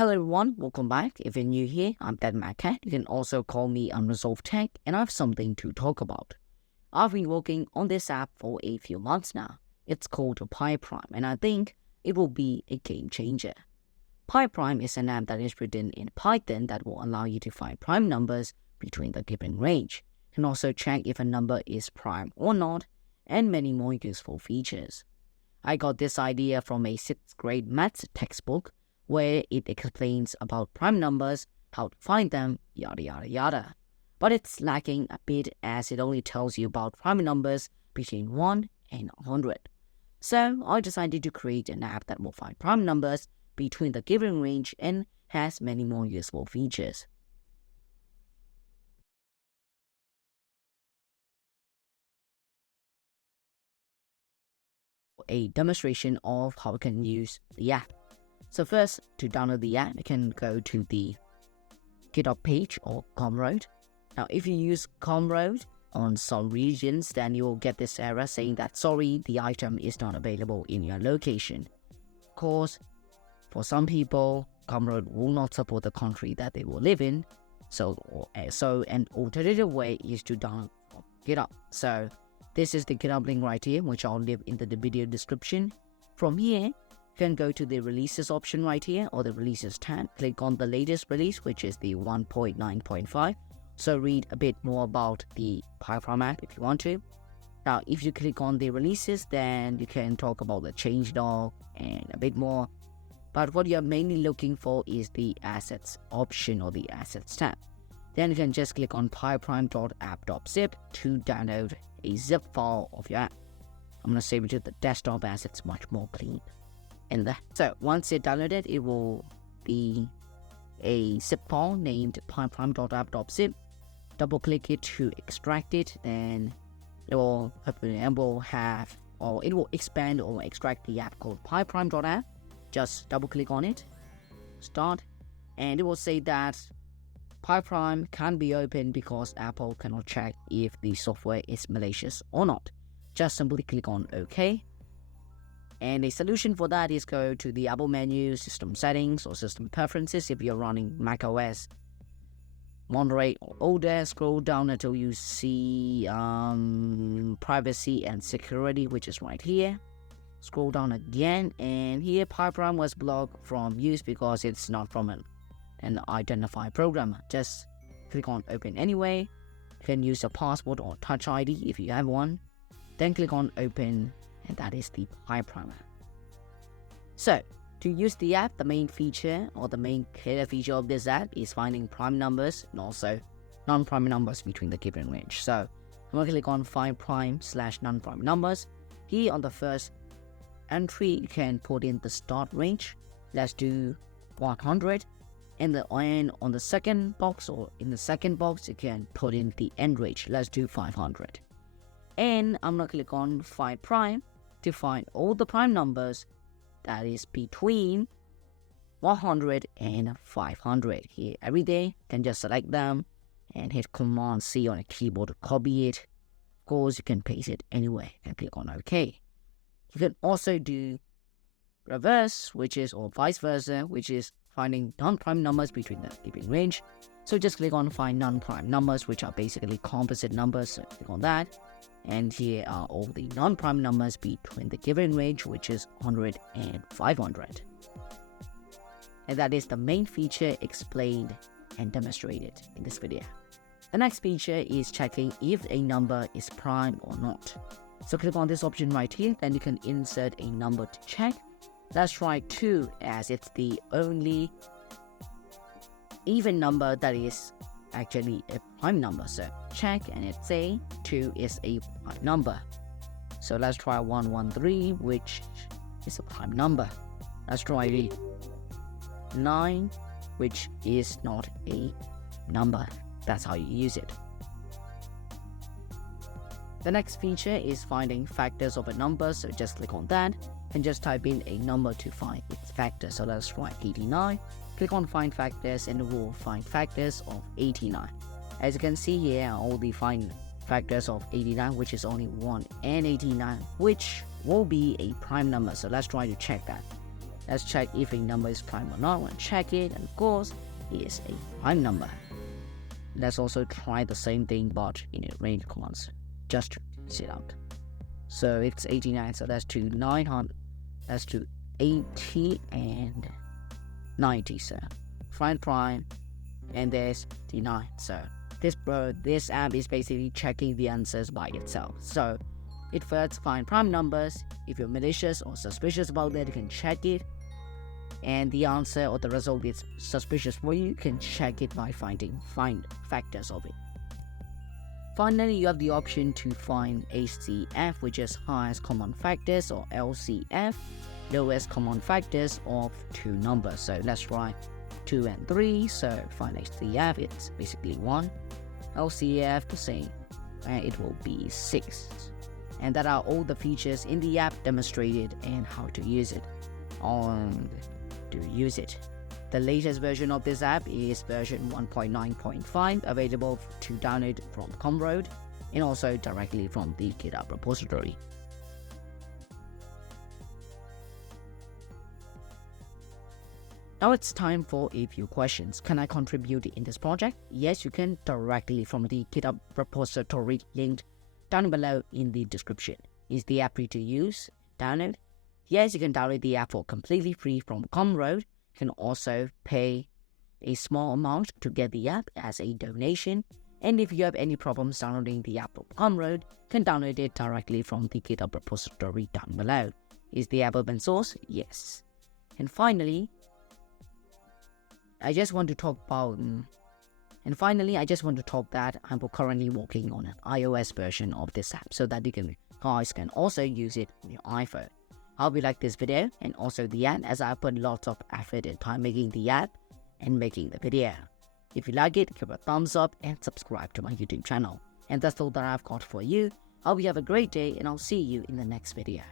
Hello everyone, welcome back. If you're new here, I'm Dan Macat. You can also call me Unresolved Tech, and I have something to talk about. I've been working on this app for a few months now. It's called PyPrime, and I think it will be a game changer. PyPrime is an app that is written in Python that will allow you to find prime numbers between the given range. You can also check if a number is prime or not, and many more useful features. I got this idea from a 6th grade maths textbook where it explains about prime numbers, how to find them, yada yada yada. But it's lacking a bit as it only tells you about prime numbers between 1 and 100. So I decided to create an app that will find prime numbers between the given range and has many more useful features. A demonstration of how we can use the app. So first, to download the app, you can go to the GitHub page or Gumroad. Now, if you use Gumroad on some regions, then you will get this error saying that, sorry, the item is not available in your location. Of course, for some people, Gumroad will not support the country that they will live in. So an alternative way is to download from GitHub. So this is the GitHub link right here, which I'll leave in the video description. From here, you can go to the releases option right here or the releases tab. Click on the latest release, which is the 1.9.5. So read a bit more about the PyPrime app if you want to. Now, if you click on the releases, then you can talk about the changelog and a bit more. But what you're mainly looking for is the assets option or the assets tab. Then you can just click on pyprime.app.zip to download a zip file of your app. I'm going to save it to the desktop as it's much more clean. So once it's downloaded, it will be a zip file named pyprime.app.zip. Double click it to extract it, then it will expand or extract the app called pyprime.app. Just double click on it, start, and it will say that PyPrime can't be opened because Apple cannot check if the software is malicious or not. Just simply click on OK. And a solution for that is go to the Apple menu, System Settings or System Preferences if you're running macOS Monterey or older. Scroll down until you see Privacy and Security, which is right here. Scroll down again, and here PyPrime was blocked from use because it's not from an identified program. Just click on Open anyway. You can use a password or Touch ID if you have one. Then click on Open, and that is the PyPrime app. So, to use the app, the main feature or the main killer feature of this app is finding prime numbers and also non-prime numbers between the given range. So, I'm going to click on Find Prime/Non-Prime Numbers. Here on the first entry, you can put in the start range. Let's do 100. And on the second box or in the second box, you can put in the end range. Let's do 500. And I'm going to click on Find Prime to find all the prime numbers that is between 100 and 500. Here, every day, you can just select them and hit Command C on a keyboard to copy it. Of course, you can paste it anywhere and click on OK. You can also do reverse, or vice versa, which is finding non-prime numbers between the given range. So just click on Find Non-Prime Numbers, which are basically composite numbers. So click on that. And here are all the non-prime numbers between the given range, which is 100 and 500. And that is the main feature explained and demonstrated in this video. The next feature is checking if a number is prime or not. So click on this option right here, then you can insert a number to check. Let's try 2 as it's the only even number that is actually a prime number. So check and it say 2 is a prime number. So let's try 113, which is a prime number. Let's try 9, which is not a number. That's how you use it. The next feature is finding factors of a number. So just click on that and just type in a number to find its factor. So let's try 89. Click on Find Factors and it will find factors of 89. As you can see here, all the find factors of 89, which is only 1 and 89, which will be a prime number. So let's try to check that. Let's check if a number is prime or not. We'll check it, and of course, it is a prime number. Let's also try the same thing, but in a range commands, just to test it out. So it's 89, so that's to 900, that's to 80 and 90. So find prime, and there's the 9. So this app is basically checking the answers by itself. So it first find prime numbers. If you're malicious or suspicious about that, you can check it, and the answer or the result is suspicious for you, you can check it by find factors of it. Finally, you have the option to find HCF, which is highest common factors, or LCF, lowest common factors of two numbers. So let's try 2 and 3. So find HCF, it's basically 1. LCF the same, and it will be 6. And that are all the features in the app demonstrated and how to use it. The latest version of this app is version 1.9.5, available to download from Gumroad and also directly from the GitHub repository. Now it's time for a few questions. Can I contribute in this project? Yes, you can, directly from the GitHub repository linked down below in the description. Is the app free to use? Download? Yes, you can download the app for completely free from Gumroad. You can also pay a small amount to get the app as a donation. And if you have any problems downloading the app from Gumroad, you can download it directly from the GitHub repository down below. Is the app open source? Yes. And finally, I just want to talk that I'm currently working on an iOS version of this app so that you guys can also use it on your iPhone. I hope you like this video and also the app, as I put lots of effort and time making the app and making the video. If you like it, give a thumbs up and subscribe to my YouTube channel. And that's all that I've got for you. I hope you have a great day, and I'll see you in the next video.